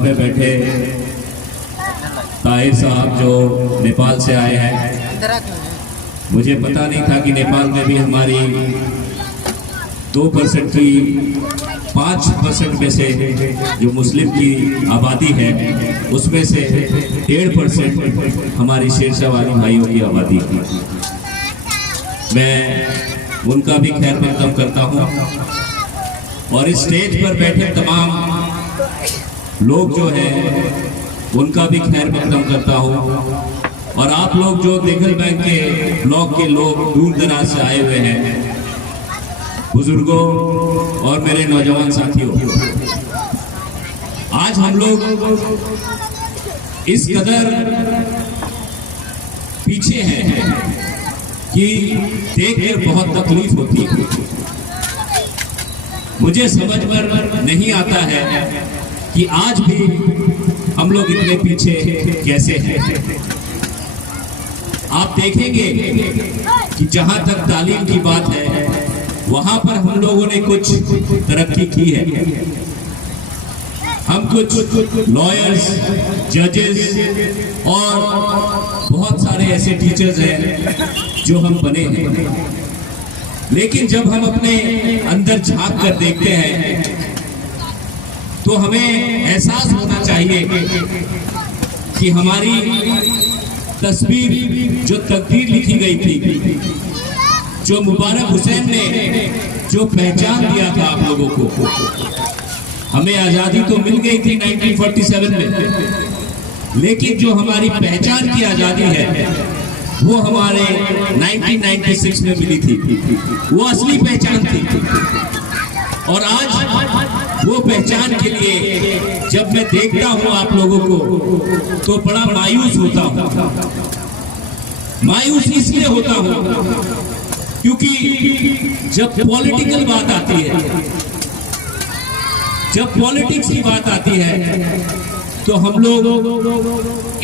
में बैठे ताहिर साहब जो नेपाल से आए हैं, मुझे पता नहीं था कि नेपाल में भी हमारी 2% की 5% में से जो मुस्लिम की आबादी है उसमें से 1.5% हमारी शेरशाहवाली भाइयों की आबादी है। मैं उनका भी खैर मकदम करता हूँ और इस स्टेज पर बैठे तमाम लोग जो हैं उनका भी खैर मकदम करता हूँ। और आप लोग जो दिघल बैंक के ब्लॉक के लोग दूर दराज से आए हुए हैं, बुजुर्गों और मेरे नौजवान साथियों, आज हम लोग इस कदर पीछे हैं कि देखकर बहुत तकलीफ होती है। मुझे समझ में नहीं आता है कि आज भी हम लोग इतने पीछे कैसे हैं। आप देखेंगे कि जहां तक तालीम की बात है वहां पर हम लोगों ने कुछ तरक्की की है। हम कुछ लॉयर्स, जजेस और बहुत सारे ऐसे टीचर्स हैं जो हम बने हैं, लेकिन जब हम अपने अंदर झांक कर देखते हैं तो हमें एहसास होना चाहिए कि हमारी तस्वीर जो तकदीर लिखी गई थी, जो मुबारक हुसैन ने जो पहचान दिया था आप लोगों को, हमें आज़ादी तो मिल गई थी 1947 में, लेकिन जो हमारी पहचान की आज़ादी है वो हमारे 1996 में मिली थी। वो असली पहचान थी। और आज वो पहचान के लिए जब मैं देखता हूँ आप लोगों को तो बड़ा मायूस होता हूँ। मायूस इसलिए होता हूँ क्योंकि जब पॉलिटिकल बात आती है, जब पॉलिटिक्स की बात आती है तो हम लोग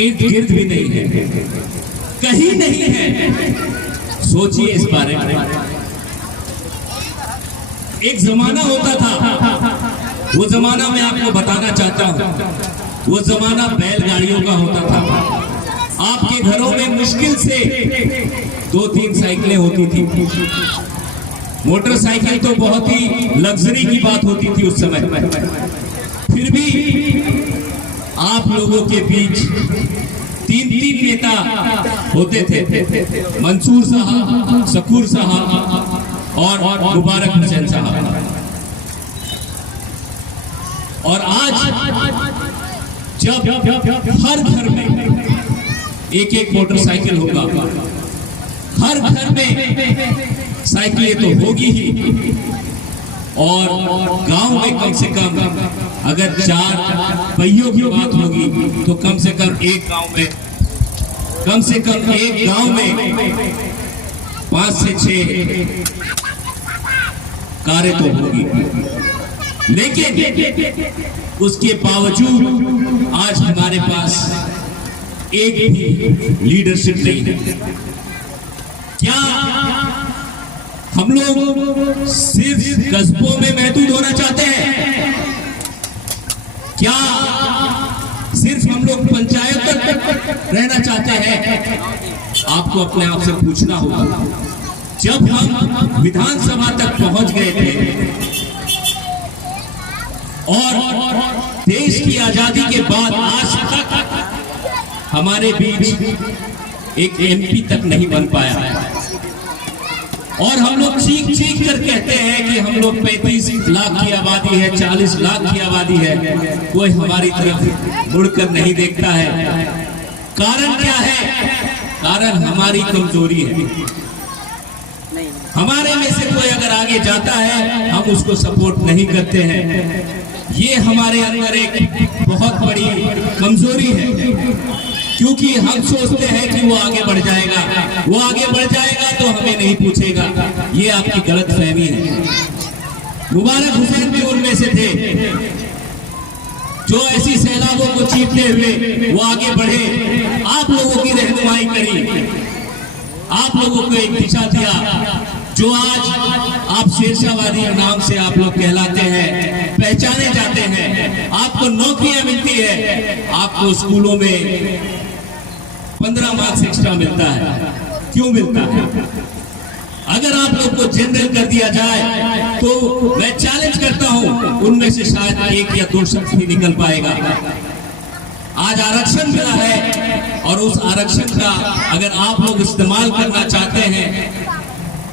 इर्द गिर्द भी नहीं है, कहीं नहीं है। सोचिए इस बारे में। एक जमाना होता था, वो जमाना मैं आपको बताना चाहता हूँ, वो जमाना बैलगाड़ियों का होता था। आपके घरों में मुश्किल से 2-3 साइकिलें होती थी। मोटरसाइकिल तो बहुत ही लग्जरी की बात होती थी उस समय। फिर भी आप लोगों के बीच 3 नेता होते थे, मंसूर साहब, शकूर साहब और मुबारक हुसैन साहब। और आज जब हर घर में एक मोटरसाइकिल होगा, हर घर में साइकिलें तो होगी ही, और गांव में कम से कम अगर 4 पहियों की बात होगी तो कम से कम एक गांव में 5 से 6 कारें तो होगी। लेकिन उसके बावजूद आज हमारे पास एक भी लीडरशिप नहीं है। क्या हम लोग सिर्फ कस्बों में महदूद होना चाहते हैं? क्या सिर्फ हम लोग पंचायत तक रहना चाहते हैं? आपको अपने आप से पूछना होगा। जब हम विधानसभा तक पहुंच गए थे और देश की आजादी के बाद आज तक हमारे बीच एक एमपी तक नहीं बन पाया, और हम लोग चीख कर कहते हैं कि हम लोग 35 लाख की आबादी है, 40 लाख की आबादी है, कोई हमारी तरफ मुड़कर नहीं देखता है। कारण क्या है? कारण हमारी कमजोरी है। हमारे में से कोई अगर आगे जाता है हम उसको सपोर्ट नहीं करते हैं। ये हमारे अंदर एक बहुत बड़ी कमजोरी है, क्योंकि हम सोचते हैं कि वो आगे बढ़ जाएगा, वो आगे बढ़ जाएगा तो हमें नहीं पूछेगा। ये आपकी गलत फहमी है। मुबारक हुसैन भी उनमें से थे जो ऐसी सैलाबों को चीरते हुए वो आगे बढ़े, आप लोगों की रहनुमाई करी, आप लोगों को एक दिशा दिया जो आज आप शेरशाहवादी नाम से आप लोग कहलाते हैं, पहचाने जाते हैं, आपको नौकरियां मिलती है, आपको स्कूलों में 15 मार्क्स एक्स्ट्रा मिलता है। क्यों मिलता है? अगर आप लोग को जनरल कर दिया जाए तो मैं चैलेंज करता हूं, उनमें से शायद 1 या 2 शख्स ही निकल पाएगा। आज आरक्षण मिला है और उस आरक्षण का अगर आप लोग इस्तेमाल करना चाहते हैं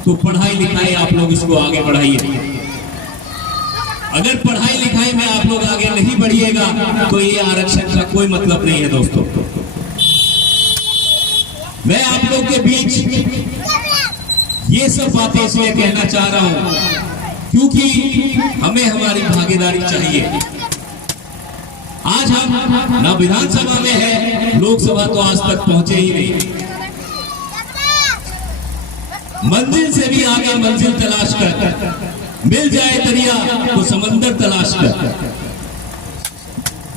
तो पढ़ाई लिखाई आप लोग इसको आगे बढ़ाइए। अगर पढ़ाई लिखाई में आप लोग आगे नहीं बढ़िएगा तो ये आरक्षण का कोई मतलब नहीं है दोस्तों। मैं आप लोग के बीच ये सब बातें इसलिए कहना चाह रहा हूं क्योंकि हमें हमारी भागीदारी चाहिए। आज हम ना विधानसभा में है, लोकसभा तो आज तक पहुंचे ही नहीं। मंजिल से भी आगे मंजिल तलाश कर, मिल जाए दरिया तो समंदर तलाश कर,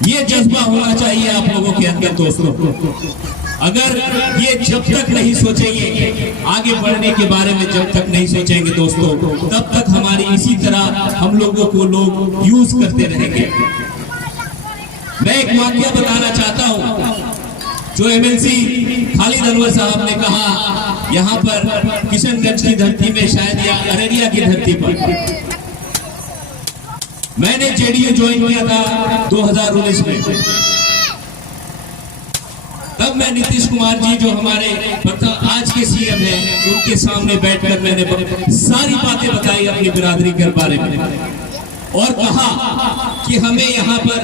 ये जज्बा होना चाहिए आप लोगों के अंदर दोस्तों। अगर ये जब तक नहीं सोचेंगे आगे बढ़ने के बारे में, जब तक नहीं सोचेंगे दोस्तों, तब तक हमारी इसी तरह हम लोगों को लोग यूज करते रहेंगे। मैं एक वाकया बताना चाहता हूं। जो एमएलसी खालिद अनवर साहब ने कहा यहाँ पर किशनगंज की धरती में, शायद या अररिया की धरती पर, मैंने जेडीयू ज्वाइन किया था 2019 में। तब मैं नीतीश कुमार जी जो हमारे आज के सीएम हैं, उनके सामने बैठकर मैंने सारी बातें बताई अपनी बिरादरी के बारे में और कहा कि हमें यहाँ पर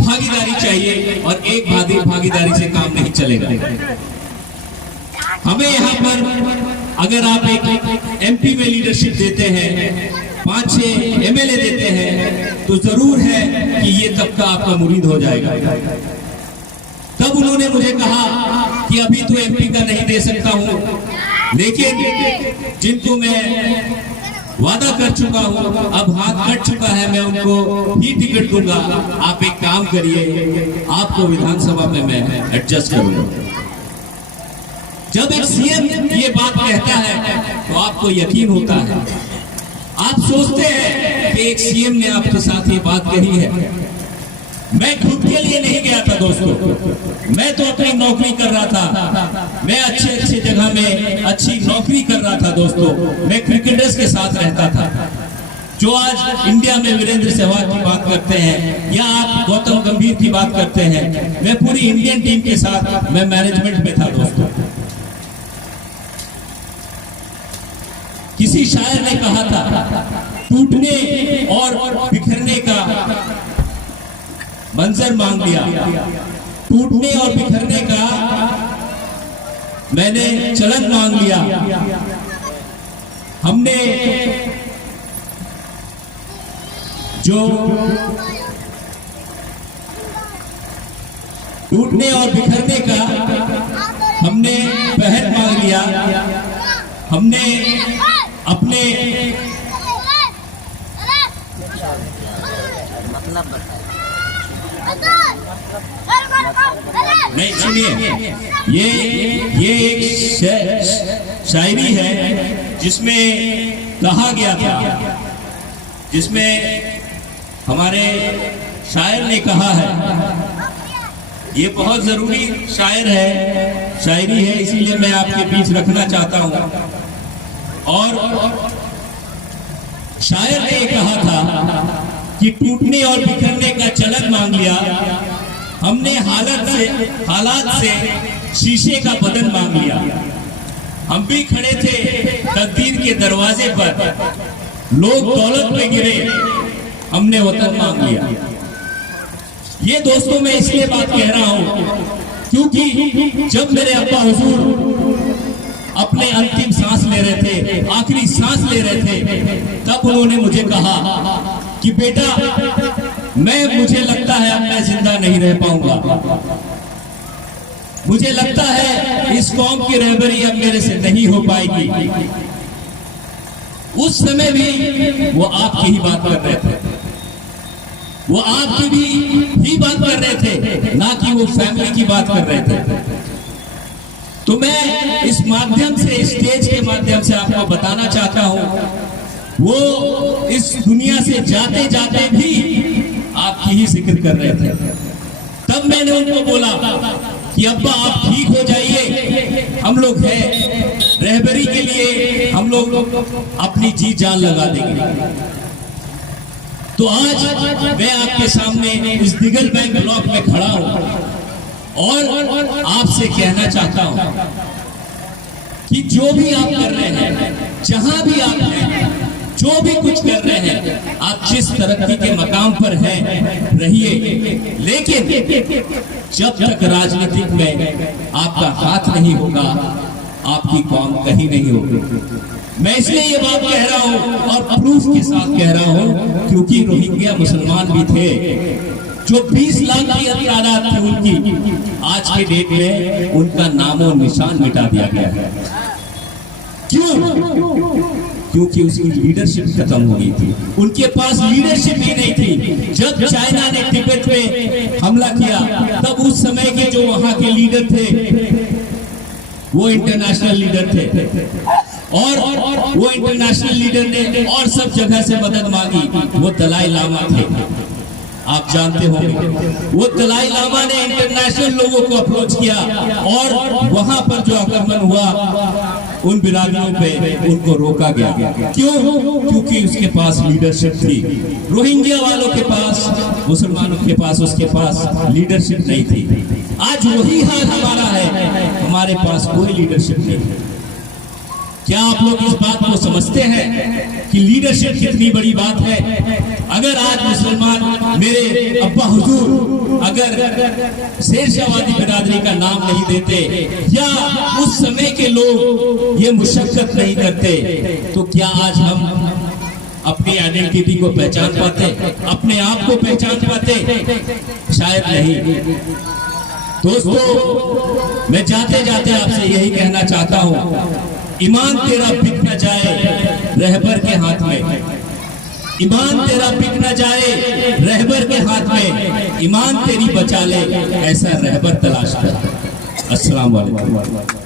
भागीदारी चाहिए और एक भागीदारी से काम नहीं चलेगा। हमें यहाँ पर अगर आप एक एमपी में लीडरशिप देते हैं, 5-6 एमएलए देते हैं, तो जरूर है कि ये तबका आपका मुरीद हो जाएगा। तब उन्होंने मुझे कहा कि अभी तो एमपी का नहीं दे सकता हूं, लेकिन जिनको मैं वादा कर चुका हूं, अब हाथ कट चुका है, मैं उनको ही टिकट दूंगा। आप एक काम करिए, आपको विधानसभा में मैं एडजस्ट करूंगा। जब एक सीएम ये बात कहता है तो आपको यकीन होता है। आप सोचते हैं कि एक सीएम ने आपके साथ ये बात कही है। मैं खुद के लिए नहीं गया था दोस्तों, मैं तो अपनी नौकरी कर रहा था। मैं अच्छे जगह में अच्छी नौकरी कर रहा था दोस्तों। मैं क्रिकेटर्स के साथ रहता था, जो आज इंडिया में वीरेंद्र सहवाग की बात करते हैं या आप गौतम गंभीर की बात करते हैं। मैं पूरी इंडियन टीम के साथ मैं मैनेजमेंट में था दोस्तों। किसी शायर ने कहा था, टूटने और बिखरने का मंजर मांग लिया, टूटने और बिखरने का मैंने चलन मांग लिया। हमने जो टूटने और बिखरने का हमने पहल मांग लिया। हमने अपने नहीं, सुनिए, ये एक शायरी है जिसमें कहा गया था, जिसमें हमारे शायर ने कहा है। ये बहुत जरूरी शायरी है, इसीलिए मैं आपके बीच रखना चाहता हूं। और शायर ने कहा था कि टूटने और बिखरने का चलन मांग लिया हमने, हालात से शीशे का बदन मांग लिया। हम भी खड़े थे तकदीर के दरवाजे पर, लोग दौलत में गिरे, हमने वतन मांग लिया। ये दोस्तों मैं इसलिए बात कह रहा हूं क्योंकि जब मेरे अब्बा हुजूर अपने अंतिम सांस ले रहे थे, आखिरी सांस ले रहे थे, तब उन्होंने मुझे कहा कि बेटा, मुझे लगता है अब मैं जिंदा नहीं रह पाऊंगा। मुझे लगता है इस कौम की रहबरी अब मेरे से नहीं हो पाएगी। उस समय भी वो आपकी ही बात कर रहे थे, वो आपकी भी बात कर रहे थे, ना कि वो फैमिली की बात कर रहे थे। तो मैं इस माध्यम से, स्टेज के माध्यम से आपको बताना चाहता हूं, वो इस दुनिया से जाते जाते भी आपकी ही जिक्र कर रहे थे। तब मैंने उनको बोला कि अब्बा आप ठीक हो जाइए, हम लोग हैं, रहबरी के लिए हम लोग अपनी जी जान लगा देंगे। तो आज मैं आपके सामने इस दिगल बैंक ब्लॉक में खड़ा हूं और आपसे कहना चाहता हूं कि जो भी आप कर रहे हैं, जहां भी आप हैं, जो भी कुछ कर रहे हैं, आप जिस तरक्की के मकाम पर हैं रहिए, लेकिन जब तक राजनीतिक में आपका हाथ नहीं होगा, आपकी कौम कहीं नहीं होगी। मैं इसलिए ये बात कह रहा हूं और प्रूफ के साथ कह रहा हूं, क्योंकि रोहिंग्या मुसलमान भी थे जो 20 लाख की तादाद थी उनकी, आज के डेट में उनका नामो निशान मिटा दिया गया है। क्यों? क्योंकि उसकी लीडरशिप खत्म हो गई थी, उनके पास लीडरशिप ही नहीं थी। जब चाइना ने तिब्बत में हमला किया, तब उस समय के जो वहां के लीडर थे वो इंटरनेशनल लीडर थे, और वो इंटरनेशनल लीडर ने और सब जगह से मदद मांगी। वो दलाई लामा थे, आप जानते होंगे। वो दलाई लामा ने इंटरनेशनल लोगों को अप्रोच किया और वहां पर जो आक्रमण हुआ उन बिरादरियों पे, उनको रोका गया। क्यों? क्योंकि उसके पास लीडरशिप थी। रोहिंग्या वालों के पास, मुसलमानों के पास, उसके पास लीडरशिप नहीं थी। आज वही हाल हमारा है, हमारे पास कोई लीडरशिप नहीं है। क्या आप लोग इस बात को समझते हैं कि लीडरशिप कितनी बड़ी बात है? अगर आज मुसलमान, मेरे अब्बा हुजूर अगर शेरशाहवादी बिरादरी का नाम नहीं देते, या उस समय के लोग ये मुशक्कत नहीं करते, तो क्या आज हम अपनी आइडेंटिटी को पहचान पाते, अपने आप को पहचान पाते? शायद नहीं। दोस्तों, मैं जाते जाते आपसे यही कहना चाहता हूं, ईमान तेरा बिक न जाए रहबर के हाथ में, ईमान तेरा बिक न जाए रहबर के हाथ में, ईमान तेरी बचा ले ऐसा रहबर तलाश कर। अस्सलाम वालेकुम।